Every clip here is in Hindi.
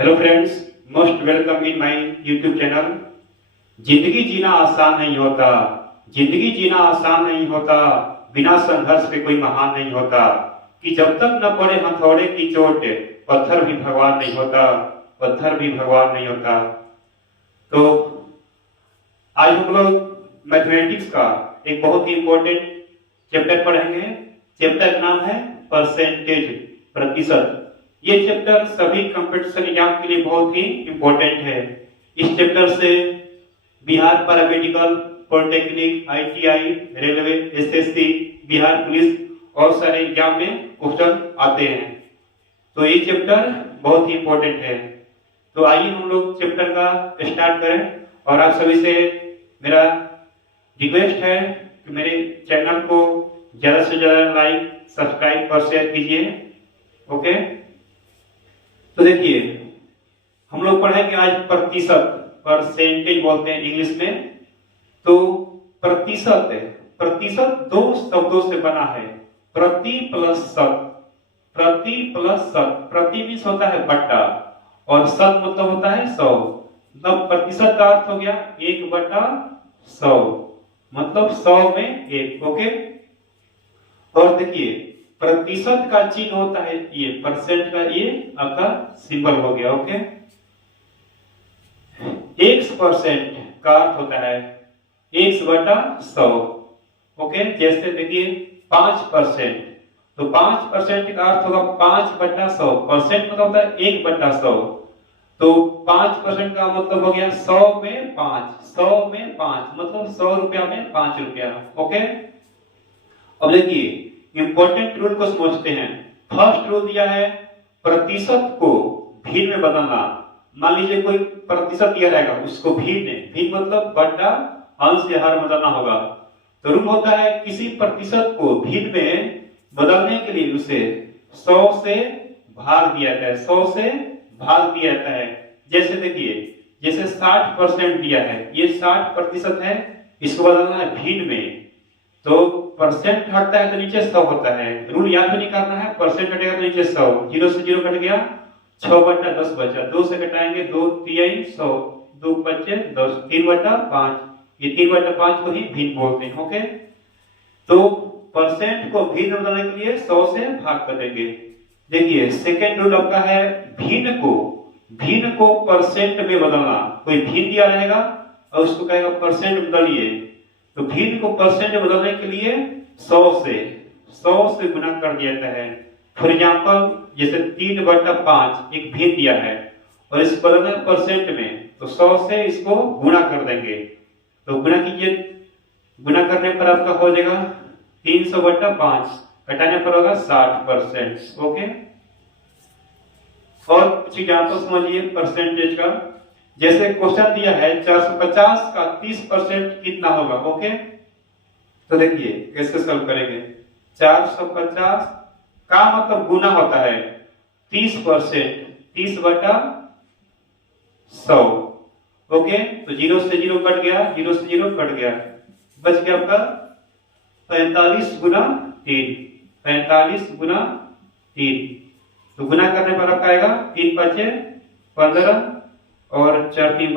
Hello friends, most welcome in my YouTube channel. जिंदगी जीना आसान नहीं होता। जिंदगी जीना आसान नहीं होता। बिना संघर्ष के कोई महान नहीं होता। कि जब तक न पड़े हथौड़े की चोट, पत्थर भी भगवान नहीं होता। पत्थर भी भगवान नहीं होता। तो आज हम लोग मैथमेटिक्स का एक बहुत ही इंपॉर्टेंट चैप्टर पढ़ेंगे। चैप्टर का नाम है परसेंटेज, प्रतिशत। ये चैप्टर सभी कंपटीशन एग्जाम के लिए बहुत ही इंपॉर्टेंट है। इस चैप्टर से Bihar paramedical, polytechnic, ITI, railway, SSC, Bihar police और सारे एग्जाम में क्वेश्चन आते हैं। तो ये चैप्टर बहुत ही इंपॉर्टेंट है। तो आइए हम लोग चैप्टर का स्टार्ट करें। और आप सभी से मेरा रिक्वेस्ट है कि मेरे चैनल को ज्यादा से ज्यादा लाइक, सब्सक्राइब और शेयर कीजिए। ओके, तो देखिए हम लोग पढ़ेंगे आज प्रतिशत, परसेंटेज बोलते हैं इंग्लिश में। तो प्रतिशत, प्रतिशत दो शब्दों से बना है, प्रति प्लस शत। प्रति प्लस शत, प्रति मीन्स होता है बट्टा और शत मतलब होता है 100। मतलब प्रतिशत का अर्थ हो गया 1/100, मतलब 100 में 1। ओके, और देखिए प्रतिशत का चिन्ह होता है ये, परसेंट का ये आपका सिंबल हो गया। ओके, 1% का अर्थ होता है 1/100। ओके, जैसे देखिए 5%, तो 5% का अर्थ होगा 5/100। परसेंट मतलब होता है 1/100। तो 5% का मतलब हो गया 100 में 5, 100 में 5 मतलब 100 रुपया में 5 रुपया। ओके, अब देखिए इंपॉर्टेंट रूल को समझते हैं। फर्स्ट रूल दिया है प्रतिशत को भीड़ में बदलना। मान लीजिए कोई प्रतिशत दिया रहेगा, उसको भीड़ में, भीड़ मतलब बट्टा अंश या हर बदलना होगा। तो रूल होता है किसी प्रतिशत को भीड़ में बदलने के लिए उसे 100 से भाग दिया जाता है, 100 से भाग दिया जाता है। जैसे देखिए, जैसे 60% दिया है, ये 60% है, इसको बदलना है भीड़ में। तो परसेंट हटता है तो नीचे 100 होता है। रूल याद भी नहीं करना है, परसेंट हटेगा तो नीचे 100, 0 से 0 कट गया, 6/10 बचा, 2 से घटाएंगे 2 3 100, 2 बचे 10, 3/5। ये 3/5 को ही भिन्न बोलते हैं। ओके, तो परसेंट को भिन्न बदलने के लिए 100 से भाग कर देंगे। देखिए सेकेंड रूल आपका है भिन्न को परसेंट में बदलना। कोई भिन्न दिया रहेगा और उसको कहेगा परसेंट बदलिए। तो भिन्न को परसेंट में बदलने के लिए 100 से गुना कर दिया जाता है। फॉर एग्जाम्पल जैसे 3/5 एक भिन्न दिया है और इस बदलने परसेंट में, तो 100 से इसको गुना कर देंगे। तो गुना कीजिए, गुना करने पर आपका हो जाएगा 300/5, घटाने पर होगा 60%। ओके, और कुछ एग्जाम्पल समझिए परसेंटेज का। जैसे क्वेश्चन दिया है 450 का 30% कितना होगा। ओके, तो देखिए कैसे सॉल्व करेंगे। 450 का मतलब गुना होता है 30%, 30/100। ओके, तो 0 से 0 कट गया, 0 से 0 कट गया, बच गया आपका 45/3, 45/3। तो गुना करने पर आपका आएगा 3×5 = 15 और 4×3 =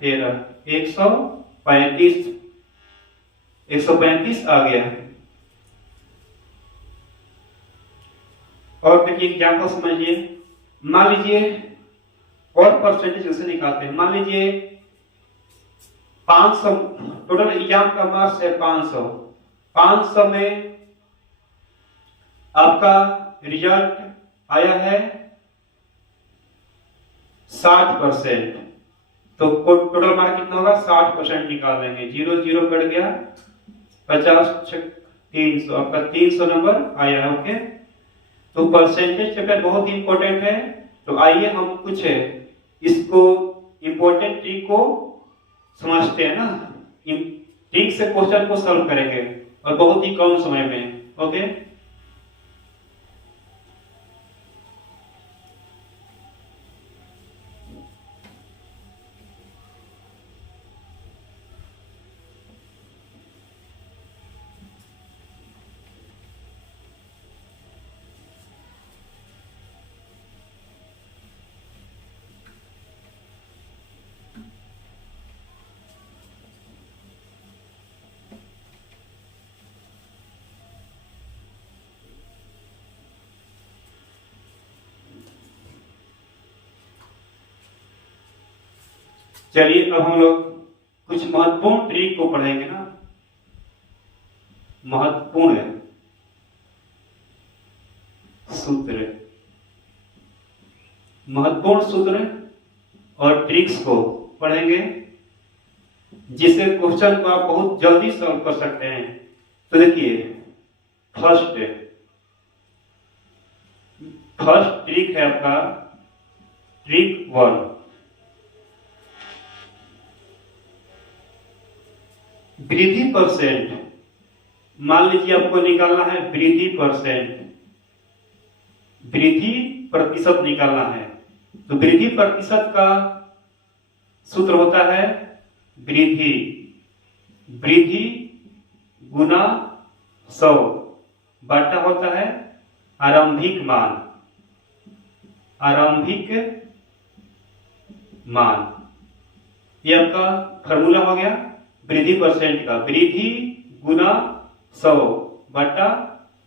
13, 135, 135 आ गया। और देखिए एग्जाम्पल समझिए। मान लीजिए और परसेंटेज कैसे निकालते हैं। मान लीजिए 500, टोटल एग्जाम का मार्क्स है 500। 500 में आपका रिजल्ट आया है 60%। तो टोटल मार्क कितना होगा, 60% निकाल देंगे। 0 0 कट गया, 50 300, आपका 300 नंबर आया है। ओके, तो परसेंटेज चैप्टर बहुत ही इंपॉर्टेंट है। तो आइए हम कुछ इसको इंपॉर्टेंट ट्रिक को समझते हैं ना। ट्रिक से क्वेश्चन को सॉल्व करेंगे और बहुत ही कम समय में। ओके, चलिए अब हम लोग कुछ महत्वपूर्ण ट्रिक को पढ़ेंगे ना, महत्वपूर्ण सूत्र, महत्वपूर्ण सूत्र और ट्रिक्स को पढ़ेंगे जिससे क्वेश्चन को आप बहुत जल्दी सॉल्व कर सकते हैं। तो देखिए फर्स्ट ट्रिक है आपका ट्रिक 1। वृद्धि परसेंट, मान लीजिए आपको निकालना है वृद्धि परसेंट, वृद्धि प्रतिशत निकालना है। तो वृद्धि प्रतिशत का सूत्र होता है वृद्धि गुना 100 बटा होता है आरंभिक मान, ये आपका फॉर्मूला हो गया वृद्धि परसेंट का, वृद्धि गुना 100 बटा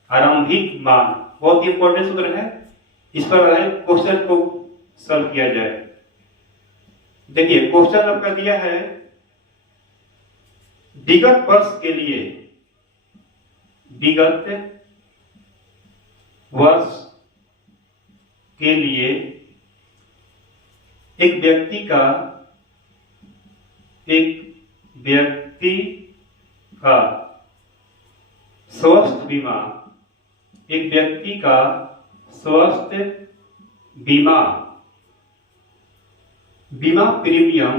आरंभिक मान। बहुत ही इंपॉर्टेंट सूत्र है, इस पर क्वेश्चन को सॉल्व किया जाए। देखिए क्वेश्चन आपका दिया है विगत वर्ष के लिए, विगत वर्ष के लिए एक व्यक्ति का स्वास्थ्य बीमा, एक व्यक्ति का स्वास्थ्य बीमा प्रीमियम,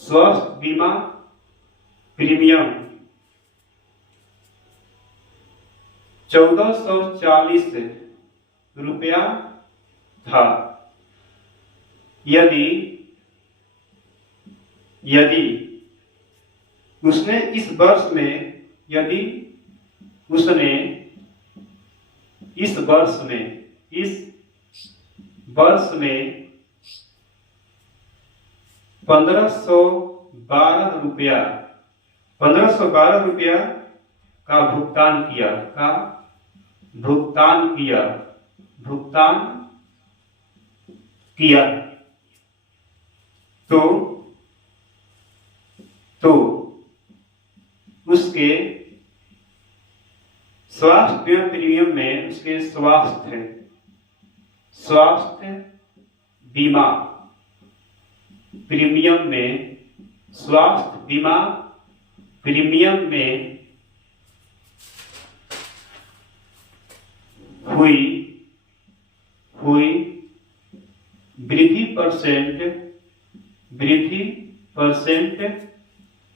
स्वास्थ्य बीमा प्रीमियम 1440 रुपया था। यदि उसने इस वर्ष में, यदि उसने इस वर्ष में 1512 रुपया का भुगतान किया तो उसके स्वास्थ्य बीमा प्रीमियम में, उसके स्वास्थ्य बीमा प्रीमियम में, स्वास्थ्य बीमा प्रीमियम में हुई वृद्धि परसेंट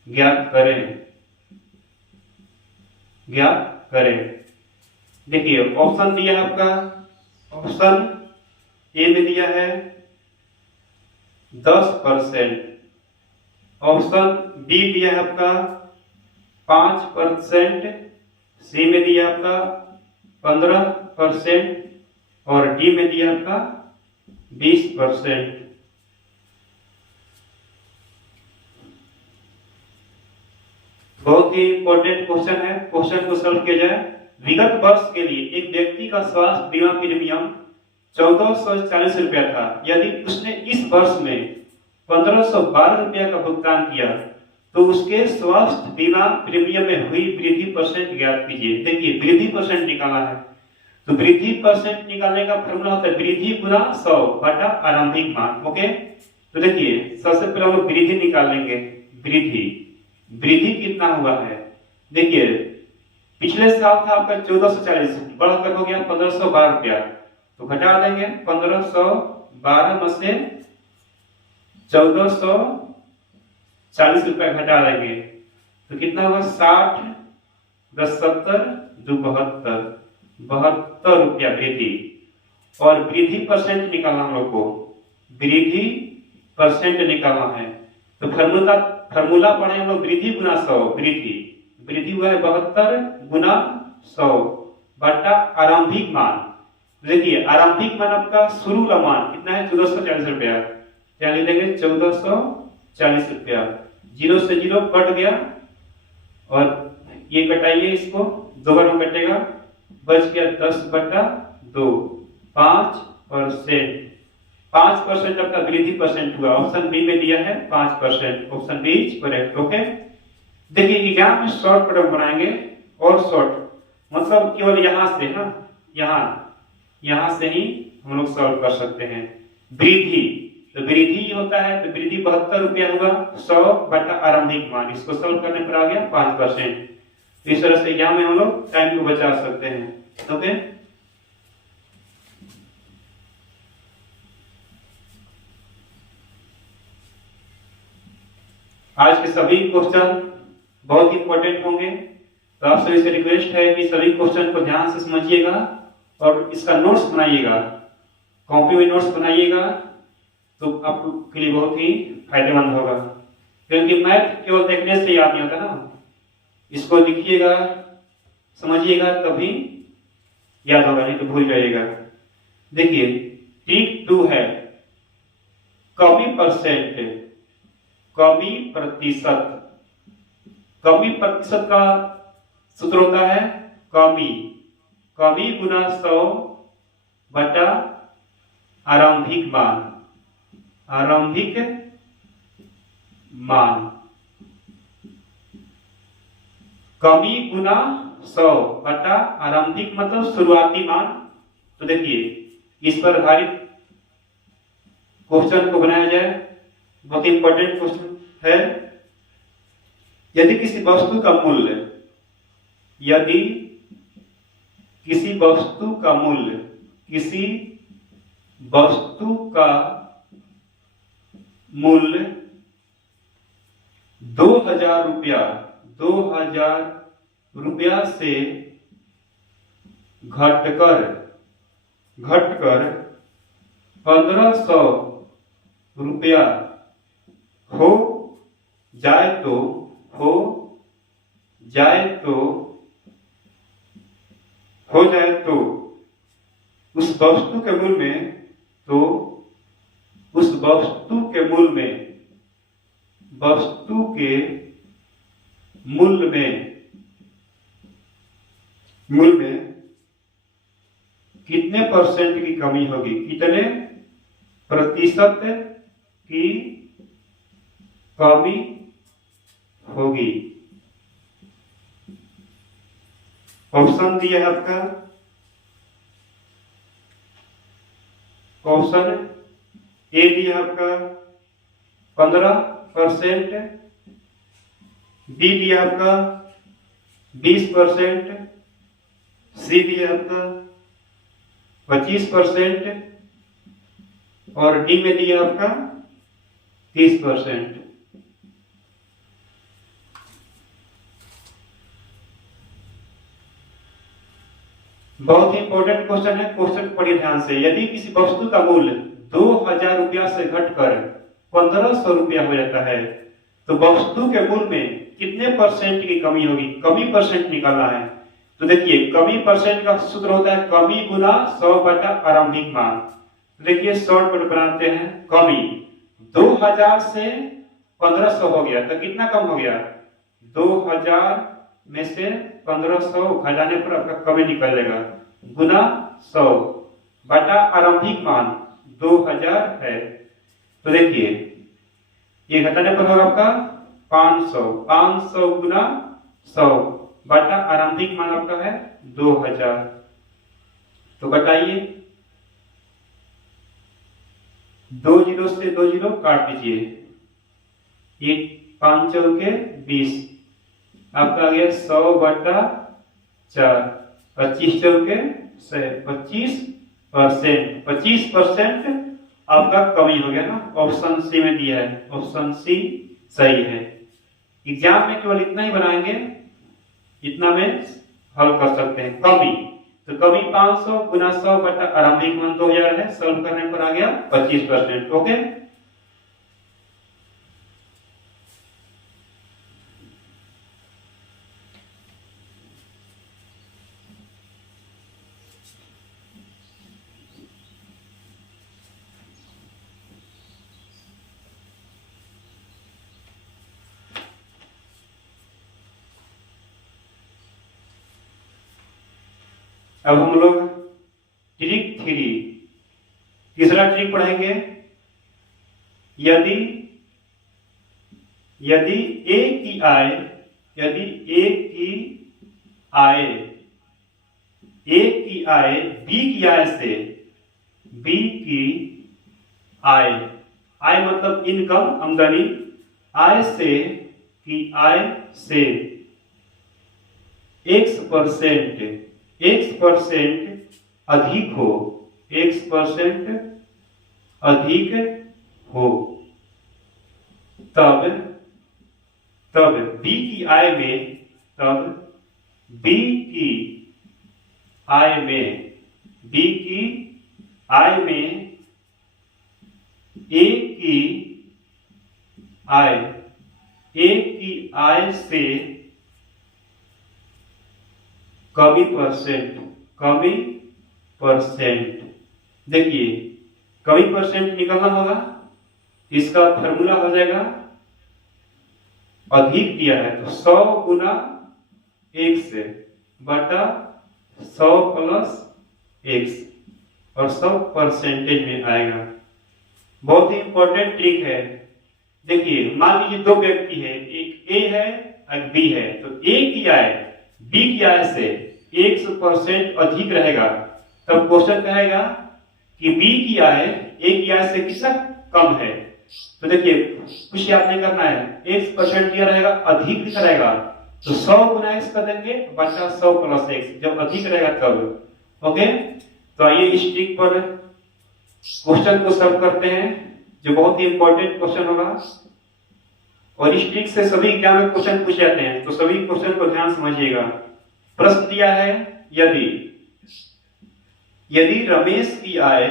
ज्ञात करें। देखिए ऑप्शन दिया है आपका, ऑप्शन ए में दिया है 10%, ऑप्शन बी दिया है आपका 5%, सी में दिया आपका 15% और डी में दिया आपका 20%। बहुत ही इंपॉर्टेंट क्वेश्चन है, क्वेश्चन को सॉल्व किया जाए। विगत वर्ष के लिए एक व्यक्ति का स्वास्थ्य बीमा प्रीमियम 1440 रुपया था। यदि उसने इस वर्ष में 1512 रुपया का भुगतान किया तो उसके स्वास्थ्य बीमा प्रीमियम में हुई वृद्धि परसेंट ज्ञात कीजिए। देखिए वृद्धि परसेंट निकालना है, तो वृद्धि परसेंट निकालने का फॉर्मूला होता है वृद्धि गुना 100 बटा आरंभिक मान। ओके, तो देखिए सबसे पहले हम लोग वृद्धि निकालेंगे। वृद्धि कितना हुआ है, देखिए पिछले साल था आपका 1440, बढ़कर हो गया 1512 रुपया, तो घटा देंगे 1512 में से 1440 रुपया घटा देंगे तो कितना होगा 60 10 70 2 72 रुपया वृद्धि। और वृद्धि परसेंट निकालना हम लोग को, वृद्धि परसेंट निकालना है तो फॉर्मूला पढ़े हम लोग वृद्धि गुना 100, वृद्धि हुआ है 72 गुना 100 बटा आरंभिक मान। देखिए आरंभिक मान आपका शुरू का मान कितना है 1440 रुपया, क्या लिख देंगे 1440 रुपया, 0 से 0 कट गया और ये कटाइए, इसको 2 बार में कटेगा, बच गया 10/2 5%। 5% आपका वृद्धि परसेंट हुआ। ऑप्शन बी में दिया है 5%। Option B is correct. Okay, देखिए एग्जाम में शॉर्ट कट बनाएंगे और शॉर्ट मतलब केवल यहां से ना यहां से ही हम लोग सॉल्व कर सकते हैं। वृद्धि तो वृद्धि होता है तो वृद्धि 72 रुपया होगा 100 बटा आरंभिक मान। इसको सॉल्व करने पर आ गया 5%। तो इस तरह से एग्जाम में हम लोग टाइम को बचा सकते हैं। ओके, आज के सभी क्वेश्चन बहुत इंपॉर्टेंट होंगे, तो आप सभी से रिक्वेस्ट है कि सभी क्वेश्चन को ध्यान से समझिएगा और इसका नोट्स बनाइएगा, कॉपी में नोट्स बनाइएगा, तो आपके लिए बहुत ही फायदेमंद होगा। क्योंकि मैथ केवल देखने से याद नहीं होता ना, इसको लिखिएगा समझिएगा तभी याद होगा, नहीं तो भूल जाइएगा। देखिए टिक 2 है कमी परसेंट, कमी प्रतिशत। कमी प्रतिशत का सूत्र होता है कमी गुना 100 बटा आरंभिक मान। आरंभिक मान कमी गुना 100 बटा आरंभिक मतलब शुरुआती मान। तो देखिए इस पर आधारित क्वेश्चन को बनाया जाए, बहुत इंपॉर्टेंट क्वेश्चन है। यदि किसी वस्तु का मूल्य यदि किसी वस्तु का मूल्य किसी वस्तु का मूल्य 2000 रुपया से घटकर 1500 रुपया हो जाए तो उस वस्तु के मूल्य में कितने परसेंट की कमी होगी, कितने प्रतिशत की कमी होगी। ऑप्शन दिया है आपका, ऑप्शन ए दिया आपका 15%, बी दिया आपका 20%, सी दिया आपका 25% और डी में दिया आपका 30%। बहुत ही इंपॉर्टेंट क्वेश्चन है, क्वेश्चन पढ़िए ध्यान से। यदि किसी वस्तु का मूल्य 2000 रुपया से घटकर 1500 रुपया हो जाता है तो वस्तु के मूल्य में कितने परसेंट की कमी होगी, कमी परसेंट निकालना है। तो देखिए कमी परसेंट का सूत्र होता है कमी गुना 100 बटा आरंभिक मान। तो देखिए शॉर्टकट बनाते हैं, कमी 2000 से 1500 हो गया तो कितना कम हो गया, 2000 में से 1500 घटाने पर आपका कमी निकल जाएगा, गुना 100 बटा आरंभिक मान 2000 है। तो देखिए ये घटाने पर होगा आपका 500 गुना 100 बटा आरंभिक मान आपका है 2000। तो घटाइए, 2 जीरो से 2 जीरो काट दीजिए, ये 5 चौके 20, आपका आ गया 100 बटा 4, 25 चौके 25%। 25% आपका कमी हो गया ना, ऑप्शन सी में दिया है, ऑप्शन सी सही है। एग्जाम में केवल इतना ही बनाएंगे, इतना में हल कर सकते हैं। कमी तो कमी 500 गुना 100 बटा आरंभिक मान 2000 है, सॉल्व करने पर आ गया 25%। ओके, अब हम लोग ट्रिक 3 तीसरा ट्रिक पढ़ेंगे। यदि यदि ए की आय यदि ए की आय बी की आय से बी की आय आय मतलब इनकम आमदनी आय से की आय से x% अधिक हो x% अधिक हो तब बी की आय में बी की आय में ए की आय से कमी परसेंट देखिए कमी परसेंट निकालना होगा। इसका फॉर्मूला हो जाएगा अधिक दिया है तो 100 गुना x बटा 100 प्लस x और 100% में आएगा। बहुत ही इंपॉर्टेंट ट्रिक है। देखिए मान लीजिए दो व्यक्ति है, एक ए है और बी है, तो ए की आय बी की आय से 100% अधिक रहेगा तब क्वेश्चन कहेगा कि बी की आय ए की आय से कितना कम है। तो देखिए कुछ याद नहीं करना है, 1% दिया रहेगा अधिक लिखा रहेगा तो 100 गुना x कर देंगे बचा 100 प्लस x जब अधिक रहेगा तब। ओके तो आइए इस ट्रिक पर क्वेश्चन को सॉल्व करते हैं जो बहुत ही इंपॉर्टेंट क्वेश्चन होगा और इस ट्रिक से सभी एग्जाम में क्वेश्चन पूछे जाते हैं तो सभी क्वेश्चन को ध्यान समझिएगा। प्रश्न दिया है यदि रमेश की आय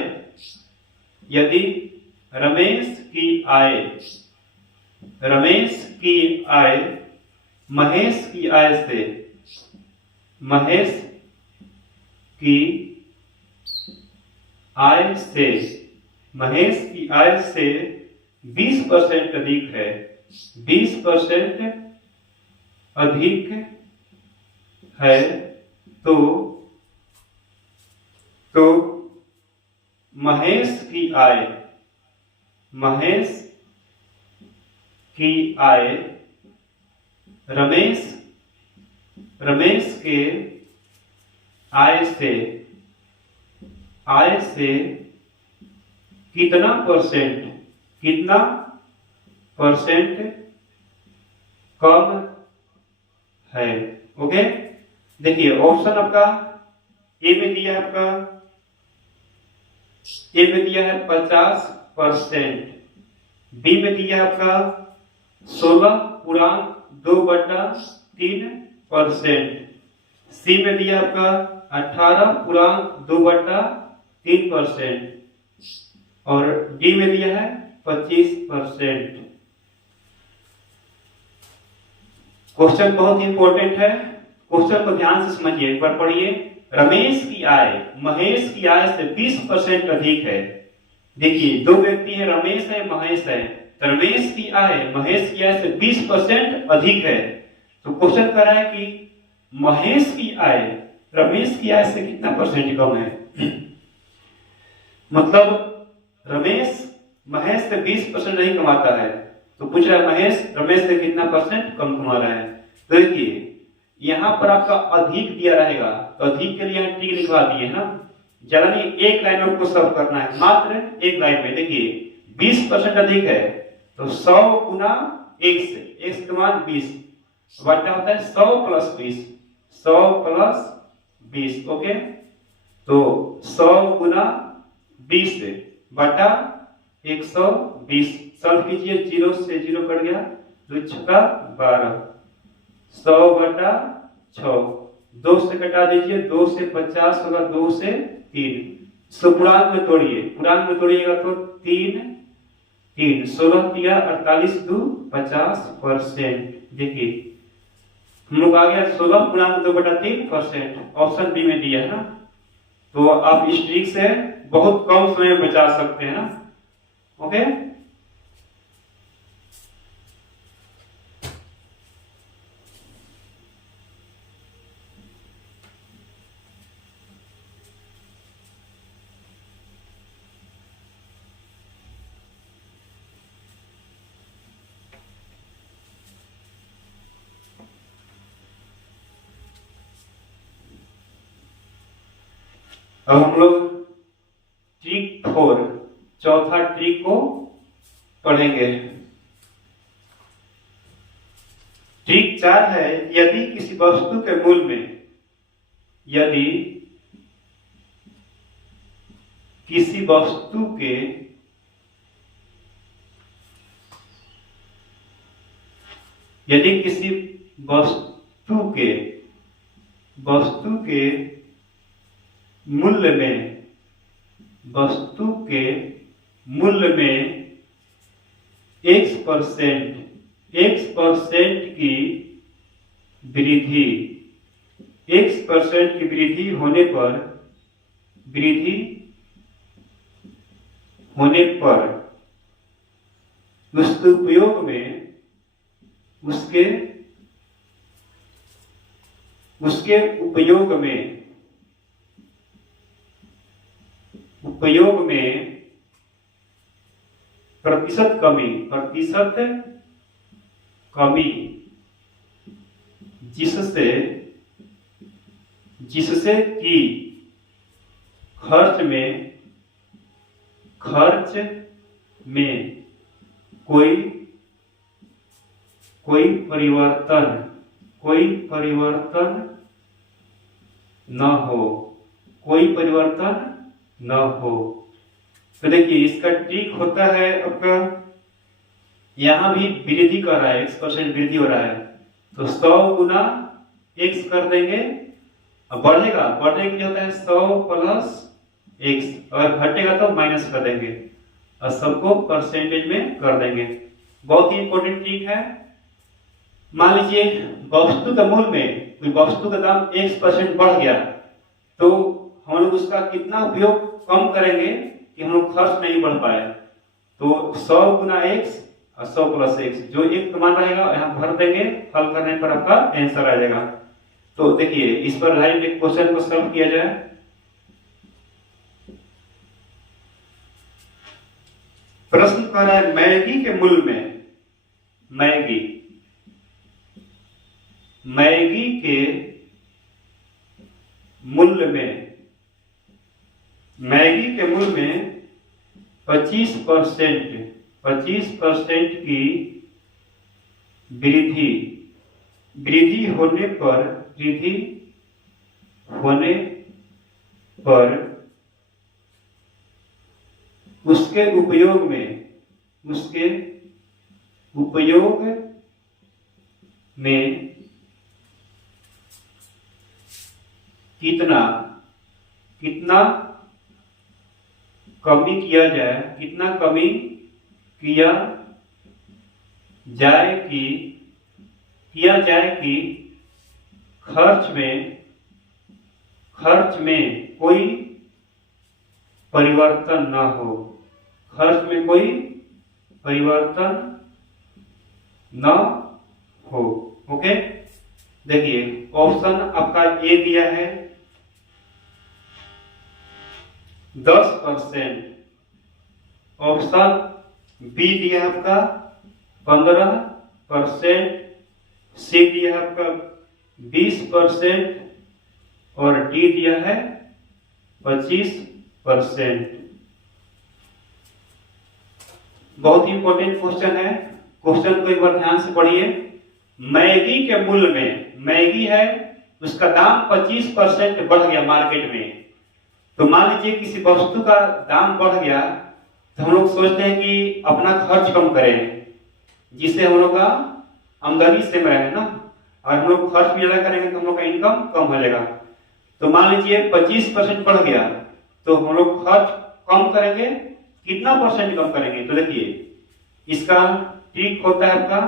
महेश की आय से 20% अधिक है 20% अधिक है तो महेश की आय रमेश के आय से कितना परसेंट कम है। ओके देखिए ऑप्शन आपका ए में दिया है 50%, बी में दिया है आपका 16.2/3%, सी में दिया आपका 18.2/3% और डी में दिया है 25%। क्वेश्चन बहुत इंपॉर्टेंट है, क्वेश्चन को ध्यान से समझिए, एक बार पढ़िए। रमेश की आय महेश की आय से 20% अधिक है। देखिए दो व्यक्ति है, रमेश है महेश है, तो रमेश की आय महेश की आय से 20% अधिक है। तो क्वेश्चन कर रहा है कि महेश की आय रमेश की आय से कितना परसेंट कम है। मतलब रमेश महेश से 20% नहीं कमाता है तो पूछ रहा है महेश रमेश से कितना परसेंट कम कमा रहा है। तो देखिए यहाँ पर आपका अधिक दिया रहेगा तो अधिक के लिए यहाँ ट्रिक लिखवा दिए ना, ज्यादा नहीं, एक लाइन में आपको सॉल्व करना है, मात्र एक लाइन में। देखिए 20% अधिक है तो 100 गुना x का मान 20 बटा होता है 100 प्लस 20। ओके तो 100 गुना 20 बटा 120 सॉल्व कीजिए, 0 से 0 कट गया, 2 छक्का 12, 100 बटा 6, 2 से कटा दीजिए, 2 से 50 होगा, 2 से 3, सो पूर्णांक में तोड़िएगा तो 3 16 दिया 48 2 50%। देखिए हम लोग आ गया 16 पूर्णांक 2/3%, ऑप्शन बी में दिया है ना। तो आप इस ट्रिक से बहुत कम समय बचा सकते हैं ना। ओके अब हम लोग ट्रिक 4 चौथा ट्रिक को पढ़ेंगे। ट्रिक 4 है, यदि किसी वस्तु के मूल में, यदि किसी वस्तु के वस्तु के मूल्य में x% की वृद्धि होने पर उसके उपयोग में प्रतिशत कमी जिससे कि खर्च में कोई परिवर्तन न हो। तो देखिए इसका ट्रिक होता है आपका, यहां भी वृद्धि कर रहा है, x% वृद्धि हो रहा है, तो 100 गुना x कर देंगे, अब बढ़ने के लिए होता है 100 प्लस x, और घटेगा तो माइनस कर देंगे और सबको परसेंटेज में कर देंगे। बहुत ही इंपॉर्टेंट ट्रिक है। मान लीजिए वस्तु के मूल्य में कोई वस्तु का दाम x% बढ़ गया, तो हम लोग उसका कितना उपयोग कम करेंगे कि हम लोग खर्च नहीं बढ़ पाए, तो 100 गुना x और 100 प्लस x, जो एक मान रहेगा यहाँ भर देंगे, हल करने पर आपका आंसर आ जाएगा। तो देखिए इस पर लाइन एक क्वेश्चन को सॉल्व किया जाए। प्रश्न कह रहा है मैगी के मूल्य में, मैगी के मूल्य में 25% की वृद्धि होने पर उसके उपयोग में कितना कमी किया जाए कि खर्च में कोई परिवर्तन न हो। ओके, देखिए ऑप्शन आपका ए दिया है 10%, ऑप्शन बी दिया है आपका 15%, सी दिया है आपका 20% और डी दिया है 25%। बहुत ही इंपॉर्टेंट क्वेश्चन है, क्वेश्चन को एक बार ध्यान से पढ़िए। मैगी के मूल्य में, मैगी है उसका दाम 25% बढ़ गया मार्केट में, तो मान लीजिए किसी वस्तु का दाम बढ़ गया, तो हम लोग सोचते हैं कि अपना खर्च कम करें, जिससे हम लोग का आमदनी सेम रहे ना, और हम लोग खर्च भी ज्यादा करेंगे तो हम लोग का इनकम कम हो जाएगा। तो मान लीजिए 25% बढ़ गया, तो हम लोग खर्च कम करेंगे, कितना परसेंट कम करेंगे? तो देखिए इसका ट्रिक होता है आपका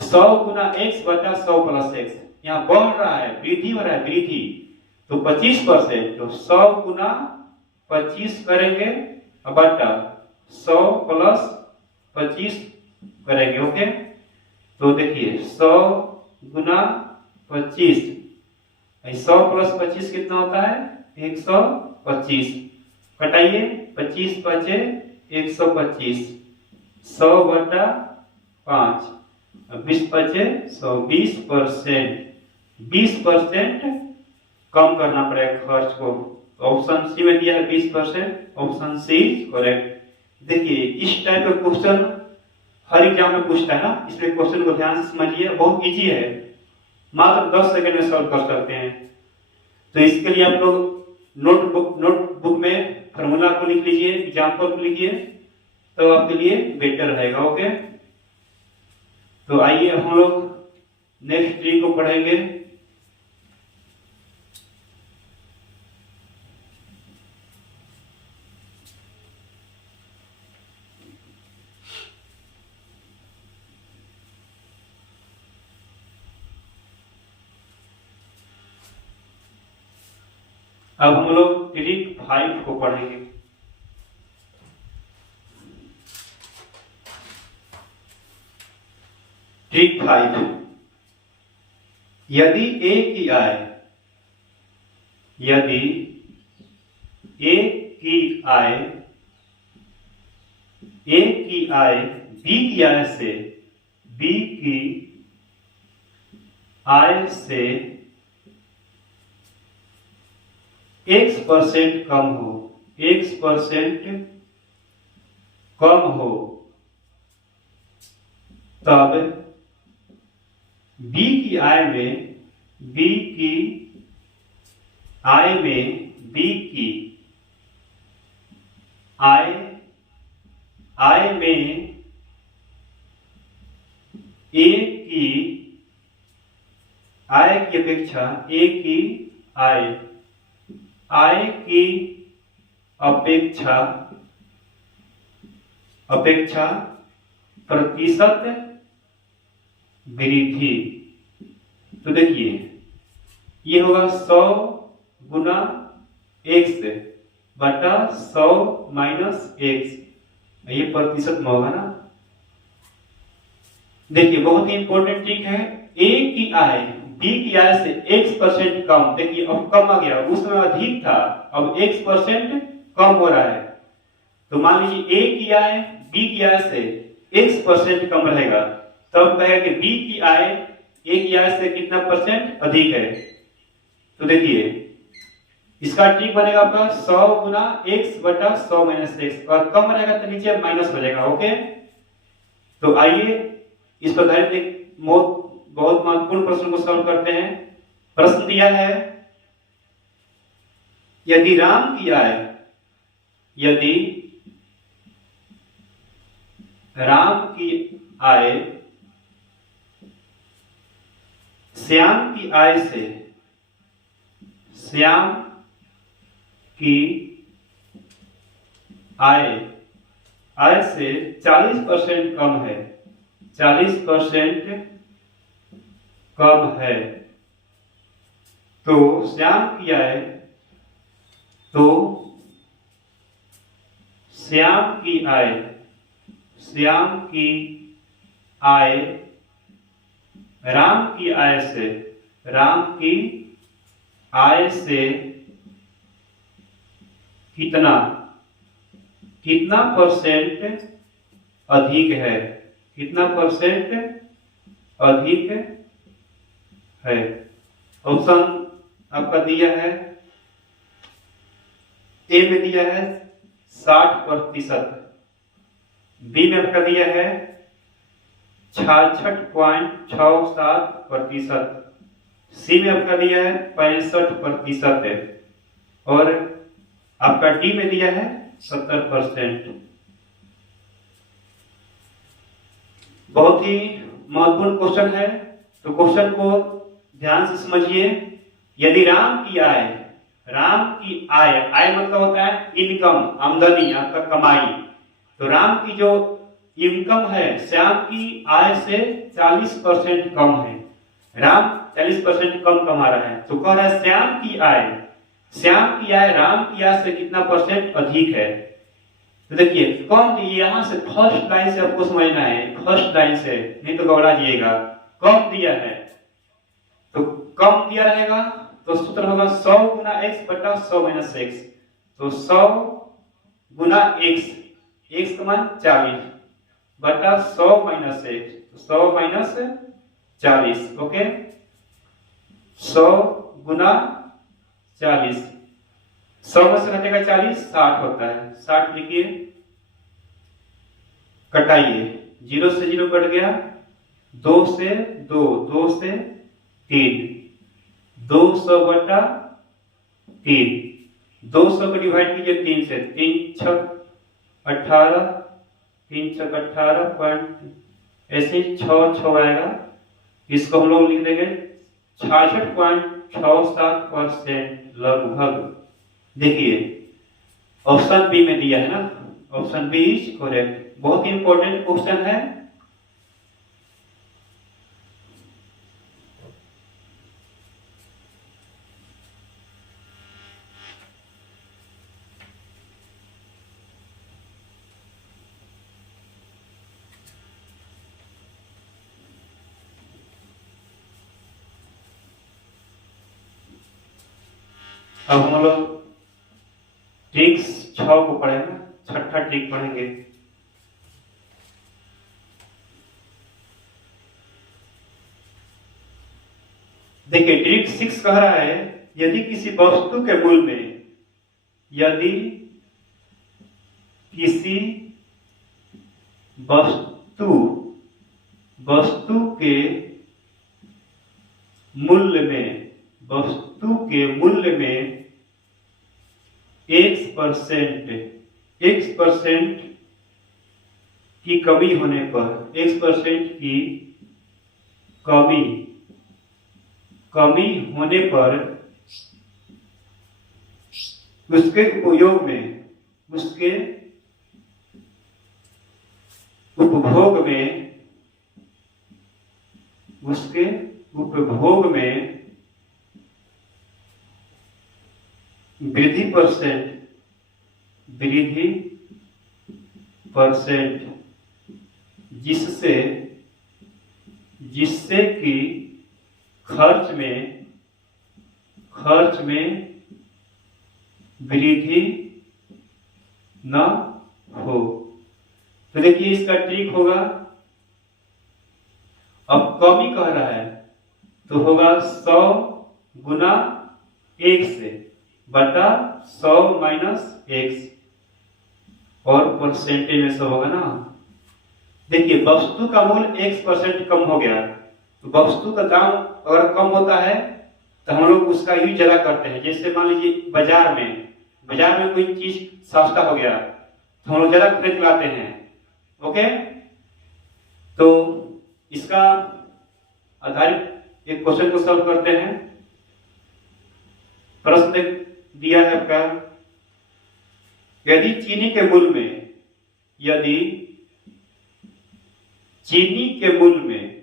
100 गुना x बटा 100 प्लस x, यहाँ बढ़ रहा है, वृद्धि हो रहा है, वृद्धि, तो 25%, तो 100 गुना 25 करेंगे बटा 100 प्लस 25 करेंगे। ओके, तो देखिए 100 गुना 25, 100 प्लस 25 कितना होता है? 125, कटाइए 25 बचे 125, 100 बटा 5, 20 बचे 100, 20% कम करना पड़ेगा खर्च को। तो ऑप्शन सी में दिया है 20%, ऑप्शन सी इज करेक्ट। देखिए इस टाइप का क्वेश्चन हर एग्जाम में पूछता है ना, इसलिए क्वेश्चन को ध्यान से समझिए, बहुत इजी है, मात्र 10 सेकंड में सॉल्व कर सकते हैं। तो इसके लिए आप लोग नोटबुक में फॉर्मूला को लिख लीजिए, एग्जाम्पल को लिखिए, तो आपके लिए बेटर रहेगा। ओके, तो आइए हम लोग नेक्स्ट ट्री को पढ़ेंगे। अब हम लोग ट्रिक 5 को पढ़ेंगे। ट्रिक 5, यदि ए की आय बी की आय से X% कम हो, तब बी की आय में आय की अपेक्षा प्रतिशत वृद्धि। तो देखिए ये होगा 100 गुना x बटा 100 माइनस x, ये प्रतिशत में होगा ना। देखिए बहुत ही इंपॉर्टेंट ट्रिक है, ए की आय बी की आय से X% कम, देखिए अब कम आ गया, उस समय अधिक था, अब X% कम हो रहा है। तो मान लीजिए ए की आय बी की आय से X% कम रहेगा, तब कहेगा कि बी की आय ए की आय से कितना परसेंट अधिक है। तो देखिए इसका ट्रिक बनेगा आपका 100 गुना x बटा 100 माइनस x, और कम रहेगा तो नीचे माइनस हो जाएगा। ओके, तो आइए इस प्रकार एक बहुत महत्वपूर्ण प्रश्न को सॉल्व करते हैं। प्रश्न दिया है, यदि राम की आय श्याम की आय से 40% कम है, 40% कम है, तो श्याम की आय राम की आय से कितना परसेंट अधिक है, ऑप्शन आपका दिया है, ए में दिया है 60%, बी में आपका दिया है 66.67%, सी में आपका दिया है 65% और आपका डी में दिया है 70%। बहुत ही महत्वपूर्ण क्वेश्चन है, तो क्वेश्चन को ध्यान से समझिए। यदि राम की आय मतलब होता है इनकम, आमदनी, आपका कमाई, तो राम की जो इनकम है श्याम की आय से 40% कम है, राम 40% कम कमा रहा है, तो कह रहा है श्याम की आय राम की आय से कितना परसेंट अधिक है। तो देखिए कम, यहां से फर्स्ट लाइन से आपको समझना है, फर्स्ट लाइन से, नहीं तो गौड़ा जाइएगा। कम दिया है तो कम दिया रहेगा, तो सूत्र होगा 100 गुना x बटा 100 माइनस x, तो 100 गुना x का मान 40 बटा 100 माइनस x, तो 100 माइनस 40। ओके, 100 गुना 40, 100 में से घटेगा 40, 60 होता है। 60 लिखिए, कटाइए, 0 से 0 कट गया, 2 से 2, 2 से 3, 200/3, 200 को डिवाइड कीजिए 3 से, 3 छक 18, 3 छक 18 पॉइंट, ऐसे 6 आएगा। इसको हम लोग लिख देंगे 66.67% लगभग। देखिए ऑप्शन बी में दिया है ना, ऑप्शन बी इज करेक्ट। बहुत इंपॉर्टेंट क्वेश्चन है। अब हम लोग ट्रिक्स 6 को पढ़ेंगे, छठा ट्रिक पढ़ेंगे। देखिए ट्रिक 6 कह रहा है, यदि किसी वस्तु के मूल में, यदि किसी वस्तु के मूल्य में, वस्तु के मूल्य में x% की कमी होने पर, x% की कमी होने पर उसके उपयोग में, उसके उपभोग में, उसके उपभोग में वृद्धि परसेंट, जिससे कि खर्च में वृद्धि न हो। तो देखिए इसका ट्रिक होगा, अब कमी कह रहा है तो होगा 100 गुना 1 से बटा 100 माइनस x, और परसेंटेज में 100 होगा ना। देखिए वस्तु का मूल्य x% कम हो गया, तो वस्तु का दाम अगर कम होता है तो हम लोग उसका यूज ज्यादा करते हैं। जैसे मान लीजिए बाजार में कोई चीज सस्ता हो गया तो हम लोग ज्यादा खरीद लाते हैं। ओके, तो इसका आधारित एक क्वेश्चन को सॉल्व करते हैं। प्रश्न दिया है आपका, यदि चीनी के मूल्य में, यदि चीनी के मूल्य में,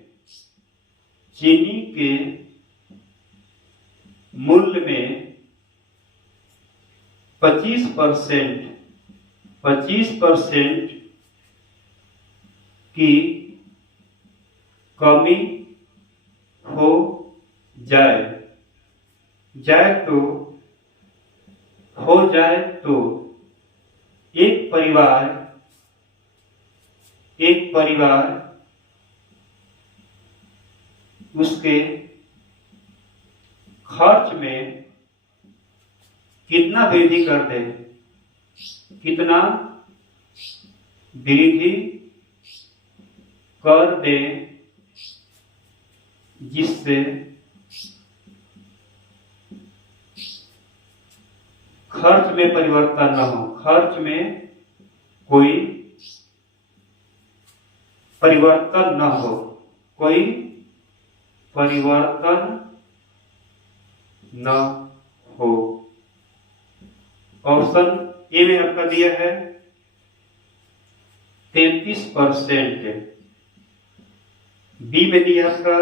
चीनी के मूल्य में 25% की कमी हो जाए तो एक परिवार उसके खर्च में कितना वृद्धि कर दे, कितना वृद्धि कर दे, जिससे खर्च में परिवर्तन न हो, खर्च में कोई परिवर्तन न हो, कोई परिवर्तन न हो। ऑप्शन ए में आपका दिया है 33%, बी में दिया आपका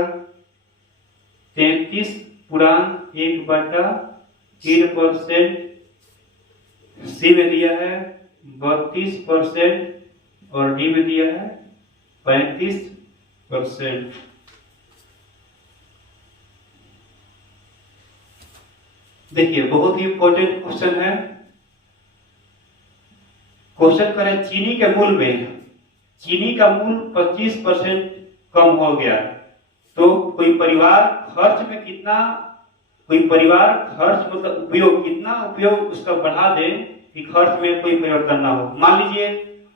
33.1/3%, सी में दिया है 32% और डी में दिया है 35%। देखिए बहुत ही इंपॉर्टेंट क्वेश्चन है। क्वेश्चन करें चीनी के मूल्य में, चीनी का मूल्य 25% कम हो गया तो कोई परिवार खर्च में कितना कोई परिवार खर्च मतलब उपयोग, कितना उपयोग उसका बढ़ा दे कि खर्च में कोई परिवर्तन ना हो। मान लीजिए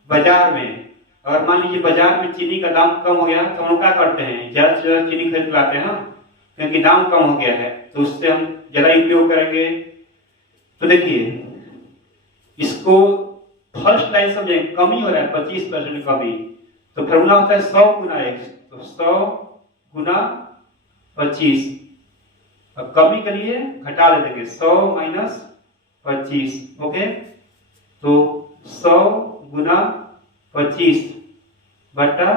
बाजार में, अगर मान लीजिए बाजार में चीनी का दाम कम हो गया तो हम क्या करते हैं, ज्यादा से ज्यादा चीनी खरीद लाते हैं ना, क्योंकि दाम कम हो गया है तो उससे हम ज्यादा उपयोग करेंगे। तो देखिए इसको फर्स्ट लाइन समझें, कमी हो रहा है 25% कमी, तो फॉर्मूला होता है 100 गुना x, तो 100 गुना 25, अब कमी के लिए घटा दे देंगे 100 माइनस 25, ओके। तो 100 गुना 25 बटा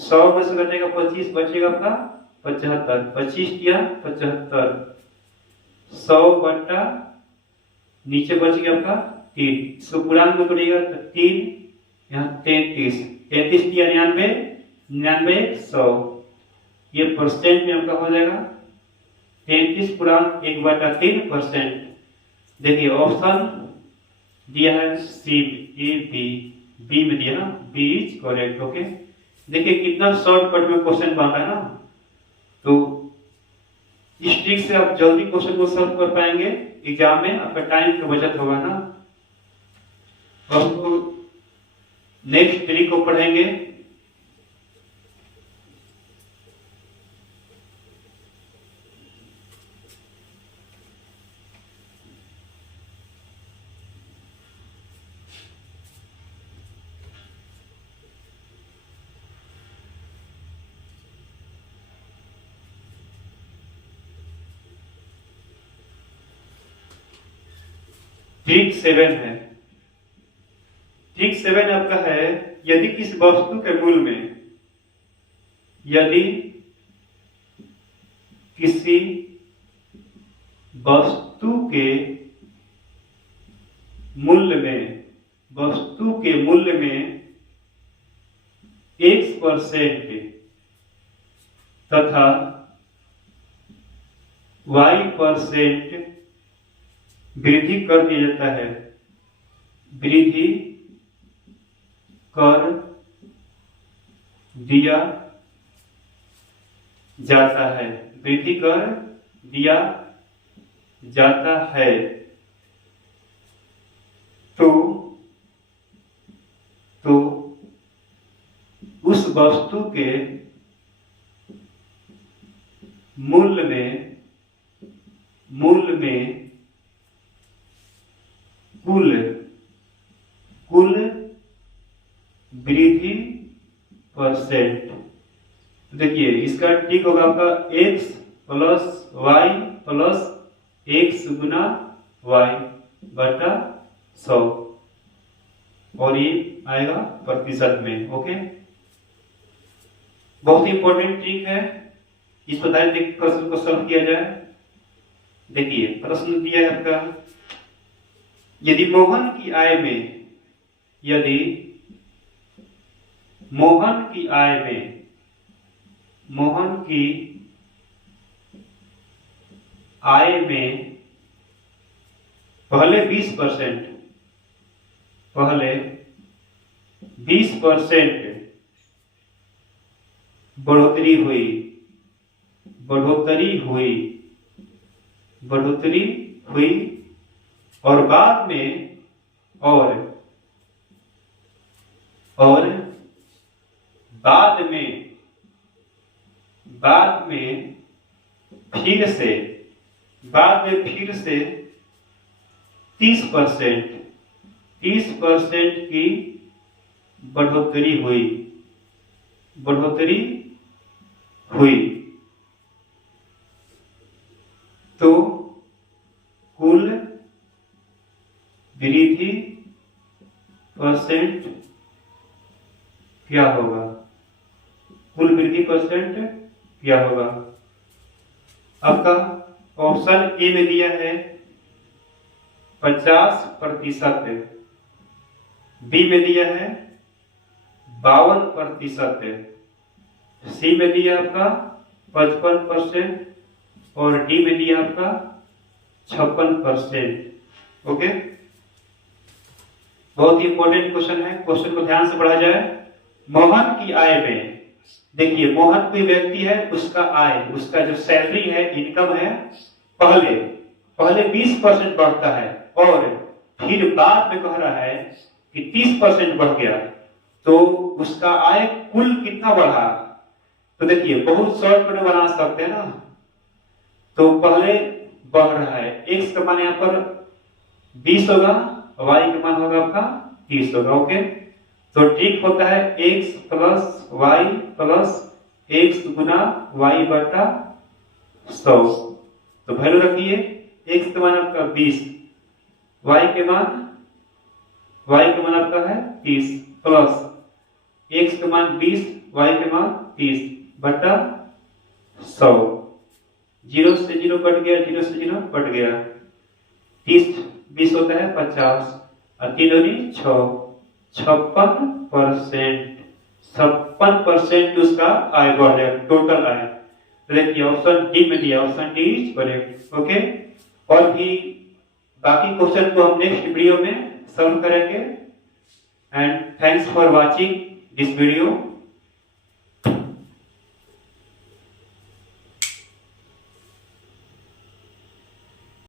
100 में से घटेगा 25, बचेगा आपका 75, 25 किया 75, 100 बटा नीचे बच गया आपका 3, इसको पूर्णांक में करिएगा तो 3 यहाँ 33, 33 दिया 99, 99 100, ये परसेंट में आपका हो जाएगा 33 पूर्णांक 1/3%। देखिए ऑप्शन दिया है सी, ए, बी में दिया ना, बी इज करेक्ट, ओके। देखिए कितना शॉर्टकट में क्वेश्चन बन रहा है ना, तो इस ट्रिक से आप जल्दी क्वेश्चन को सॉल्व कर पाएंगे, एग्जाम में आपका टाइम की बचत होगा ना। अब नेक्स्ट ट्रिक को पढ़ेंगे। ट्रिक 7 है। ट्रिक 7 आपका है, यदि किसी वस्तु के मूल्य में, यदि किसी वस्तु के मूल्य में, वस्तु के मूल्य में X% तथा Y% वृद्धि कर दिया जाता है, वृद्धि कर दिया जाता है, वृद्धि कर दिया जाता है, तो उस वस्तु के मूल्य में कुल वृद्धि %। देखिए इसका ठीक होगा आपका x plus y plus x गुना y बटा 100, और ये आएगा प्रतिशत में, ओके। बहुत ही इंपॉर्टेंट ट्रिक है, इस प्रकार से प्रश्न को सॉल्व किया जाए। देखिए प्रश्न दिया है आपका, यदि मोहन की आय में, यदि मोहन की आय में, मोहन की आय में पहले 20%, पहले 20% बढ़ोतरी हुई, बढ़ोतरी हुई, बढ़ोतरी हुई, और बाद में और बाद में फिर से 30% की बढ़ोतरी हुई, तो कुल वृद्धि % क्या होगा, कुल वृद्धि % क्या होगा। आपका ऑप्शन ए में दिया है 50%, बी में दिया है 52%, सी में दिया आपका 55%, और डी में दिया आपका 56%, ओके। बहुत ही इंपॉर्टेंट क्वेश्चन है, क्वेश्चन को ध्यान से पढ़ा जाए। मोहन की आय में, देखिए मोहन कोई व्यक्ति है, उसका आय, उसका जो सैलरी है, इनकम है पहले पहले 20% बढ़ता है और फिर बाद में कह रहा है कि 30% बढ़ गया, तो उसका आय कुल कितना बढ़ा। तो देखिए बहुत शॉर्ट में बना सकते हैं ना। तो पहले बढ़ रहा है, x का मान यहाँ पर 20 होगा, y का मान होगा आपका 30 होगा। ओके, तो ट्रिक होता है x plus y plus x गुना y बटा 100। तो वैल्यू रखिए, x का मान आपका 20, y का मान आपका है 30 प्लस x का मान 20, y का मान 30 बटा 100। 0 से 0 कट गया, 0 से 0 कट गया, 30 20 होता है 50 और 3 दूनी 6, 56% उसका आय बढ़ जाएगा, टोटल आय। तो देखिए ऑप्शन डी में दिया, option D is correct. Okay, और भी बाकी क्वेश्चन को हम नेक्स्ट वीडियो में सॉल्व करेंगे। And thanks for watching this video.